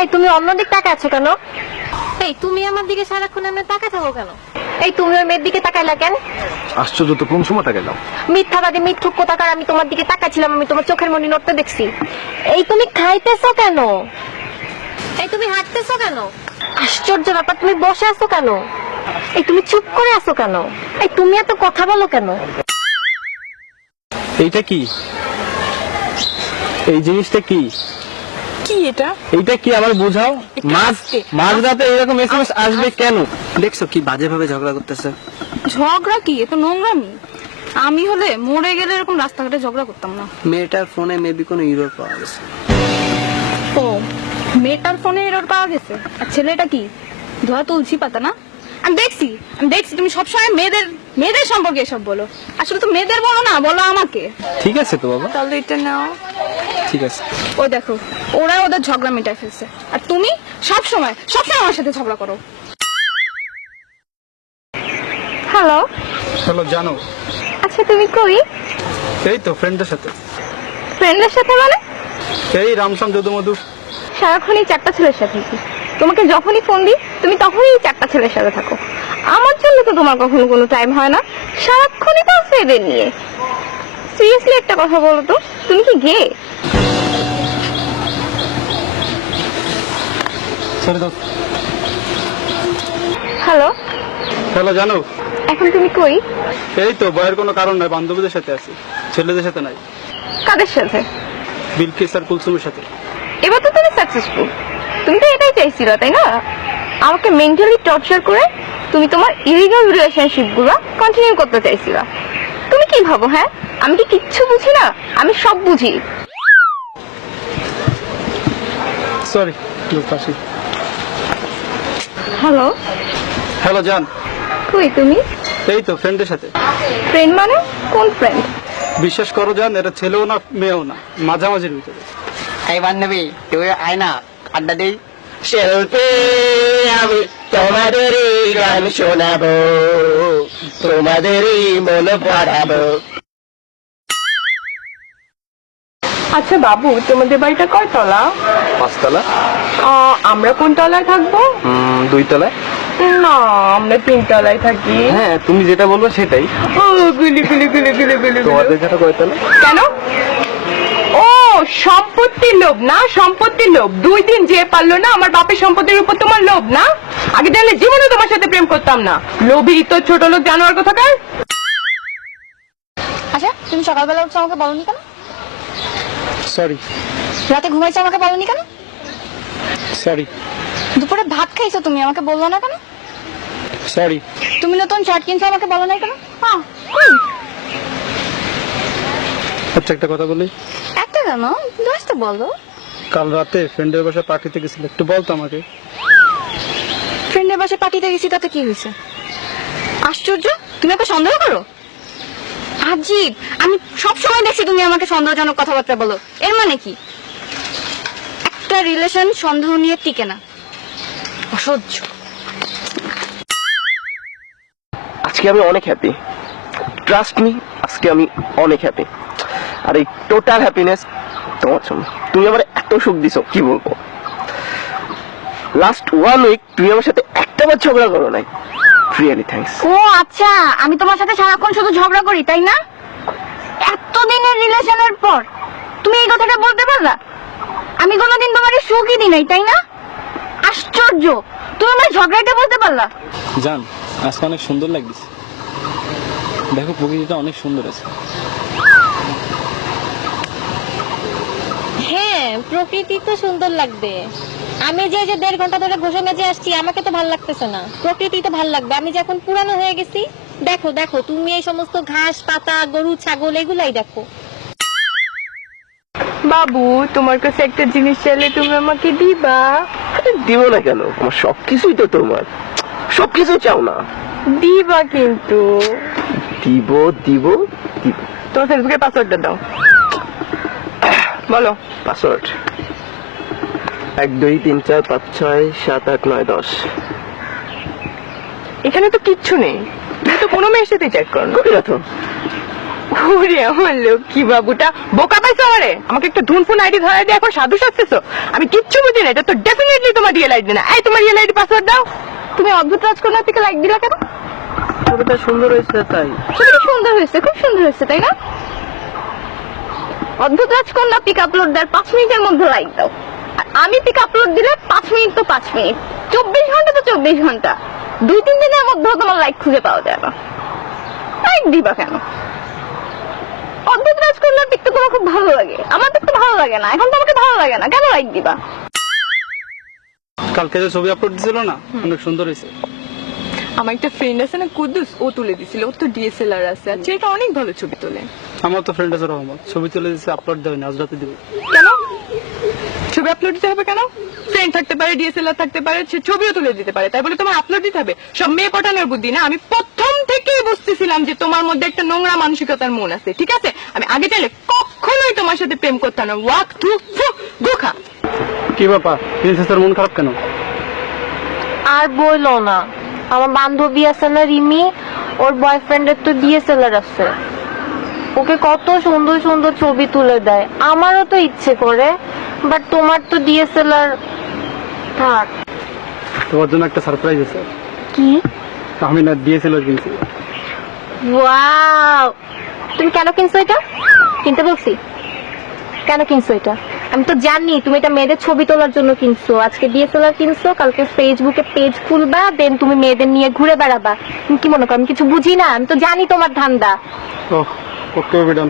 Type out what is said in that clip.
এই তুমি অন্যদিক তাকায় আছো কেন? এই তুমি আমার দিকে সারাক্ষণ এমনি তাকায় থাকো কেন? এই তুমি ওই মেয়ের দিকে তাকাইলা কেন? আশ্চর্য তো কোন সময়টা গেলাম? মিথ্যাবাদী মিথ্যুক কোথাকার আমি তোমার দিকে তাকাচ্ছিলাম আমি তোমার চোখের মনি নড়তে দেখছি। এই তুমি খাইতেছো কেন? এই তুমি হাঁটতেছো কেন? আশ্চর্য ব্যাপার তুমি বসে আছো কেন? এই তুমি চুপ করে আছো কেন? এই তুমি এত কথা বলো কেন? এইটা কি? এই জিনিসটা কি? কি এটা? এইটা কি আমার বোঝাও? মাঝ আস্তে, রাতে এরকম এসএমএস আসবে কেন? দেখছ কি বাজে ভাবে ঝগড়া করতেছে? ঝগড়া কি? এত নোংরামি। আমি হলে মরে গেলে এরকম রাস্তাঘাটে ঝগড়া করতাম না। মেয়েটার ফোনে মেবি কোনো ইউরোপ পাওয়া গেছে। ও মেয়েটার ফোনে এরর পাওয়া গেছে? আর ছেলেটা কি? ধোয়া তুলসী পাতা না? আমি দেখছি আমি দেখছি তুমি সবসময় মেয়েদের মেয়েদের সম্পর্কে এসব বলো। আসলে তো মেয়েদের বলো না বলো আমাকে। ঠিক আছে তো বাবা। তাহলে এটা নাও। ঠিক আছে। ওই দেখো ওরা ওদের ঝগড়া মিটাই ফেলছে। আর তুমি সব সময় সবসময় আমার সাথে ঝগড়া করো। হ্যালো চলো জানো। আচ্ছা তুমি কই? এই তো ফ্রেন্ডের সাথে। ফ্রেন্ডের সাথে মানে? এই রামসাম যদু মধু। সারাক্ষণই চারটা ছেলের সাথে তোমাকে যখনই ফোন দিই তুমি তখনই চারটা ছেলের সাথে থাকো। আমার জন্য তো তোমার কখনো কোনো টাইম হয় না। সারাক্ষণই তো আছে এদের নিয়ে। সিরিয়াসলি একটা কথা বলো তো তুমি কি গে সরি দাও। হ্যালো? হ্যালো জানো? এখন তুমি কই? এই তো বয়ের কোনো কারণ নাই বান্ধবীদের সাথে আছি ছেলেদের সাথে নাই। কাদের সাথে? বিলকিস আর কুলসুমের সাথে। এবার তো তুমি সাকসেসফুল তুমি তো এটাই চাইছিল তাই না? আমাকে মেন্টালি টর্চার করে তুমি তোমার ইলিগাল রিলেশনশিপগুলো কন্টিনিউ করতে চাইছিলা। তুমি কি ভাবো হ্যাঁ? আমি কি কিচ্ছু বুঝি না? আমি সব বুঝি। সরি হ্যালো হ্যালো জান কই তুমি? এই তো ফ্রেন্ডের সাথে। ফ্রেন্ড মানে? কোন ফ্রেন্ড বিশ্বাস করো জান এটা ছেলেও না মেয়েও না। মাঝামাঝির ভিতরে। এই বান্ধবী তুই আয় না আড্ডা দেই। শিল্পী আমি তোমাদেরই গান শোনাবো তোমাদেরই মন পড়াবো। আচ্ছা বাবু তোমাদের বাড়িটা কয়তলা পাঁচতলা। আহ, আমরা কোন তলায় থাকব? উম, দুই তলায়। না আমরা তিন তলায় থাকি। হ্যাঁ তুমি যেটা বলবে সেটাই। ও গুলি গুলি গুলি গুলি গুলি গুলি। তোমাদের যেটা কয়তলা কেন? ও সম্পত্তির লোভ না সম্পত্তির লোভ। দুই দিন যে পারল না আমার বাপের সম্পত্তির উপর তোমার লোভ না? আগে জানলে জীবনে তোমার সাথে প্রেম করতাম না। লোভী তো ছোট লোক জানোয়ার কোথাকার? আচ্ছা তুমি সকালবেলা উঠছো আমাকে বলনি কেন? সরি রাতে ঘুমাইছো আমাকে বলনি কেন? সরি দুপুরে ভাত খাইছো তুমি আমাকে বলল না কেন? সরি তুমি নতুন শার্ট কিনছো আমাকে বলো না কেন? হ্যাঁ আচ্ছা একটা কথা বলি। একটা কেন? দশটা বলো। কাল রাতে ফ্রেন্ডের বাসায় পার্টিতে গেছিল একটু বলতো আমাকে। ফ্রেন্ডের বাসায় পার্টিতে গেছি তাতে কি হয়েছে? আশ্চর্য? তুমি ওকে সন্দেহ করো? আজীব আমি সব সময় দেখছি তুমি আমাকে সন্দেহজনক কথাবার্তা বলো। এর মানে কি? একটা রিলেশন সন্দেহ নিয়ে টিকে না। অসহ্য। আজকে আমি অনেক হ্যাপি ট্রাস্ট মি আজকে আমি অনেক হ্যাপি আর এই টোটাল হ্যাপিনেস তোমার জন্য। তুমি আমার এত সুখ দিছো, কি বলব? লাস্ট ওয়ান উইক তুমি আমার সাথে একটা বার ঝগড়া করো নাই। রিয়েলি থ্যাঙ্কস ও আচ্ছা আমি তোমার সাথে সারাক্ষণ শুধু ঝগড়া করি তাই না? এতদিনের রিলেশনের পর তুমি এই কথাটা বলতে পারলা? আমি কোনোদিন তোমার সুখই দিই নাই তাই না? আশ্চর্য! তুমি আমার ঝগড়াটা বলতে পারলা? জান আজকে অনেক সুন্দর লাগছে দেখো প্রকৃতিটা অনেক সুন্দর আছে। হ্যাঁ প্রকৃতি তো সুন্দর লাগবে। আমি যে যে দেড় ঘণ্টা ধরে ঘষে মেজে আসছি আমাকে তো ভালো লাগতেছে না। প্রকৃতি তো ভালো লাগবে। আমি যখন পুরানো হয়ে গেছি দেখো দেখো তুমি এই সমস্ত ঘাস পাতা গরু ছাগল এগুলাই দেখো। বাবু তোমার কাছে একটা জিনিস চাইলে তুমি আমাকে দিবা। দিব না কেন? আমার সবকিছুই তো তোমার। সবকিছু চাও না। দিবা কিন্তু। দিব দিব দিব। তোমার ফেসবুকের পাসওয়ার্ডটা দাও। বলো। পাসওয়ার্ড এক দুই তিন চার পাঁচ ছয় সাত আট নয় দশ। এখানে তো কিচ্ছু নেই। তুমি তো কোনো মেয়ের সাথে চেক করো না তো ওরে আমার লক্ষ্মী বাবুটা বোকা পাইছো আমারে? আমাকে একটা ধুন ফোন আইডি ধরাই দিয়ে এখন সাধু সাজতেছো? আমি কিচ্ছু বুঝি না এটা তো ডেফিনেটলি তোমার রিয়েল আইডি না। এই তোমার রিয়েল আইডি পাসওয়ার্ড দাও। তুমি অদ্ভুত রাজকন্যার থেকে লাইক দিলা কেন? ছবিটা সুন্দর হয়েছে তাই। ছবিটা সুন্দর হয়েছে খুব সুন্দর হয়েছে তাই না? অদ্ভুত রাজকন্যা পিক আপলোড দেওয়ার পাঁচ মিনিটের মধ্যে লাইক দাও। আর আমি পিক আপলোড দিলে পাঁচ মিনিট তো পাঁচ মিনিট। চব্বিশ ঘণ্টা তো চব্বিশ ঘণ্টা। দুই তিন দিনের মধ্যেও তোমার লাইক খুঁজে পাওয়া যায় না। লাইক দিবা কেন? অদ্ভুত রাজকন্যার পিক তো তোমার খুব ভালো লাগে। আমার তো ভালো লাগে না। এখন তো আমাকে ভালো লাগে না। কেন লাইক দিবা? কালকে যে ছবি আপলোড দিছিল না অনেক সুন্দর হয়েছে। আমার একটা ফ্রেন্ড আছে না কুদ্দুস ও তুলে দিছিল। ওর তো ডিএসএলআর আছে। আর সেটা অনেক ভালো ছবি তোলে। আমার তো ফ্রেন্ড আছে রহমত। ছবি তুলে দিচ্ছে আপলোড দেওয়া আজ রাতে দিব। কেন? ছবি আপলোড দিতে হবে কেন? ফ্রেন্ড থাকতে পারে ডিএসএলআর থাকতে পারে সে ছবিও তুলে দিতে পারে। তাই বলে তোমার আপলোড দিতে হবে। সব মেয়ে পটানোর বুদ্ধি না? আমি প্রথম থেকেই বুঝতেছিলাম যে তোমার মধ্যে একটা নোংরা মানসিকতার মন আছে ঠিক আছে? আমি আগে চাইলে কখনোই তোমার সাথে প্রেম করতাম না। ওয়াক থু ফু গোখা কি ব্যাপার? প্রিন্সেসের মন খারাপ কেন? আর বইলো না। আমার বান্ধবী আছে না রিমি ওর বয়ফ্রেন্ডের তো ডিএসএলআর আছে। ওকে কত সুন্দর সুন্দর ছবি তুলে দেয়। আমারও তো ইচ্ছে করে বাট তোমার তো ডিএসএলআর থাক। তোমার জন্য একটা সারপ্রাইজ আছে। কি? আমি না দিয়েছিল কিনছি। ওয়াও! তুমি কেন কিনছো এটা? কিনতে বলছি। কেন কিনছো এটা? আমি তো জানি তুমি এটা মেয়েদের ছবি তোলার জন্য কিনছো। আজকে ডিএসএলআর কিনছো কালকে ফেসবুকে পেজ খুলবা দেন তুমি মেয়েদের নিয়ে ঘুরে বেড়াবা। তুমি কি মনে করো? আমি কিছু বুঝি না আমি তো জানি তোমার ধান্দা। ওকে বেডন